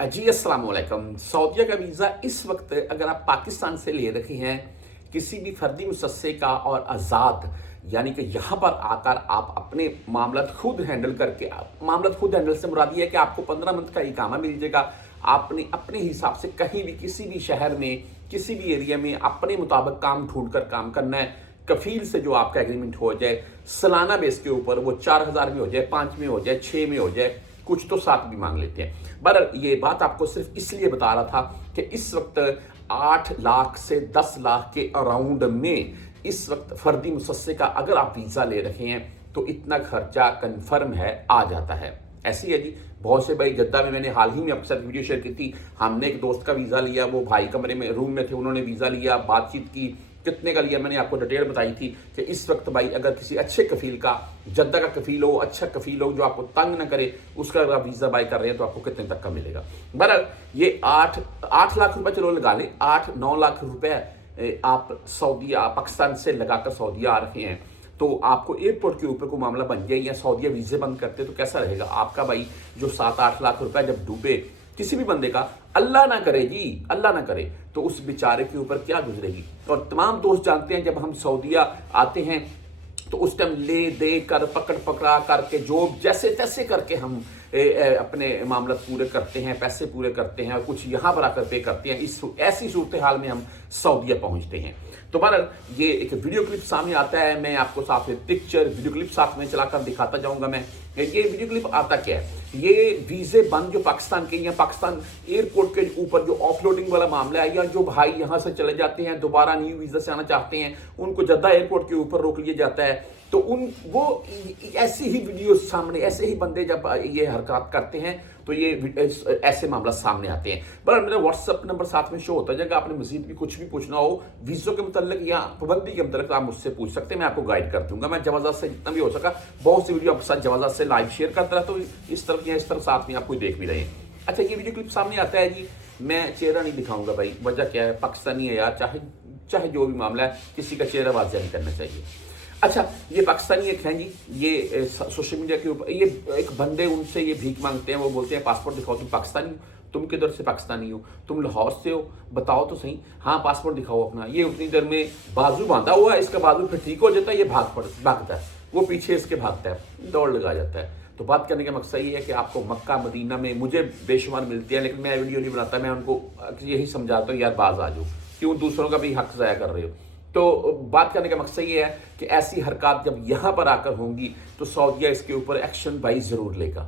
जी अस्सलाम वालेकुम। सऊदीया का वीज़ा इस वक्त अगर आप पाकिस्तान से ले रखे हैं किसी भी फर्दी मुसस्से का और आज़ाद, यानी कि यहाँ पर आकर आप अपने मामलात खुद हैंडल करके, मामलात खुद हैंडल से मुराद ये है कि आपको 15 मंथ का इकामा मिल जाएगा। आपने अपने हिसाब से कहीं भी किसी भी शहर में किसी भी एरिया में अपने मुताबिक काम ढूंढ कर काम करना है। कफील से जो आपका एग्रीमेंट हो जाए सालाना बेस के ऊपर, वो 4,000 में हो जाए, 5 में हो जाए, 6 में हो जाए, कुछ तो 7 भी मांग लेते हैं। बहरहाल ये बात आपको सिर्फ इसलिए बता रहा था कि इस वक्त 8 लाख से 10 लाख के अराउंड में इस वक्त फर्दी मुसस्से का अगर आप वीज़ा ले रहे हैं तो इतना खर्चा कन्फर्म है, आ जाता है। ऐसी है जी। बहुत से भाई, जद्दा में मैंने हाल ही में आपके साथ वीडियो शेयर की थी। हमने एक दोस्त का वीज़ा लिया, वो भाई कमरे में रूम में थे, उन्होंने वीज़ा लिया, बातचीत की, कितने का लिया मैंने आपको डिटेल बताई थी कि इस वक्त भाई अगर किसी अच्छे कफील का, जद्दा का कफील हो, अच्छा कफील हो जो आपको तंग ना करे, उसका अगर आप वीज़ा बाई कर रहे हैं तो आपको कितने तक का मिलेगा। बहरहाल ये 8 लाख रुपए चलो लगा लें, 8-9 लाख रुपए आप सऊदीया पाकिस्तान से लगाकर सऊदीया आ रहे हैं तो आपको एयरपोर्ट के ऊपर कोई मामला बन जाए या सऊदीया वीज़े बंद करते तो कैसा रहेगा आपका भाई। जो 7-8 लाख रुपए जब डूबे किसी भी बंदे का, अल्लाह ना करे जी, अल्लाह ना करे, तो उस बेचारे के ऊपर क्या गुजरेगी। और तमाम दोस्त जानते हैं जब हम सऊदीया आते हैं तो उस टाइम ले दे कर पकड़ पकड़ा करके जो जैसे तैसे करके हम अपने मामला पूरे करते हैं, पैसे पूरे करते हैं और कुछ यहाँ पर आकर पे करते हैं। इस ऐसी सूरत हाल में हम सऊदीया पहुँचते हैं। तो बहरहाल ये एक वीडियो क्लिप सामने आता है, मैं आपको साथ में पिक्चर वीडियो क्लिप साथ में चलाकर दिखाता जाऊंगा। मैं ये वीडियो क्लिप आता क्या है, ये वीज़े बंद जो पाकिस्तान के या पाकिस्तान एयरपोर्ट के ऊपर जो ऑफलोडिंग वाला मामला है, या जो भाई यहाँ से चले जाते हैं दोबारा न्यू वीज़ा से आना चाहते हैं उनको जद्दा एयरपोर्ट के ऊपर रोक लिया जाता है। तो वो ऐसी ही वीडियो सामने, ऐसे ही बंदे जब ये हरकत करते हैं तो ये ऐसे मामला सामने आते हैं। पर मेरा व्हाट्सअप नंबर साथ में शो होता है, अगर आपने मजीद भी कुछ भी पूछना हो वीज़ों के मतलब या पाबंदी के मतलब आप मुझसे पूछ सकते हैं, मैं आपको गाइड कर दूंगा। मैं जवाज़त से जितना भी हो सका बहुत सी वीडियो आपके साथ जवाज़त से लाइव शेयर करता रहता हूँ, इस तरफ या इस तरफ साथ में आपको देख भी रहे हैं। अच्छा, ये वीडियो क्लिप सामने आता है जी, मैं चेहरा नहीं दिखाऊंगा भाई, वजह क्या है, पाकिस्तानी है यार, चाहे चाहे जो भी मामला है, किसी का चेहरा वाज़ेह नहीं करना चाहिए। अच्छा, ये पाकिस्तानी एक हैं जी, ये सोशल मीडिया के ऊपर ये एक बंदे उनसे ये भीख मांगते हैं, वो बोलते हैं पासपोर्ट दिखाओ, तुम पाकिस्तानी हो, तुम किधर से पाकिस्तानी हो, तुम लाहौर से हो, बताओ तो सही, हाँ पासपोर्ट दिखाओ अपना। ये उतनी देर में बाजू बांधा हुआ है, इसका बाजू फिर ठीक हो जाता है, ये भागता है, वो पीछे इसके भागता है, दौड़ लगा जाता है। तो बात करने का मकसद ये है कि आपको मक्का मदीना में मुझे बेशुमार मिलती है, लेकिन मैं वीडियो नहीं बनाता, मैं उनको यही समझाता हूँ यार बाज आ जाओ, क्यों दूसरों का भी हक ज़ाया कर रहे हो। तो बात करने का मकसद ये है कि ऐसी हरकत जब यहाँ पर आकर होंगी तो सऊदीया इसके ऊपर एक्शन भाई ज़रूर लेगा।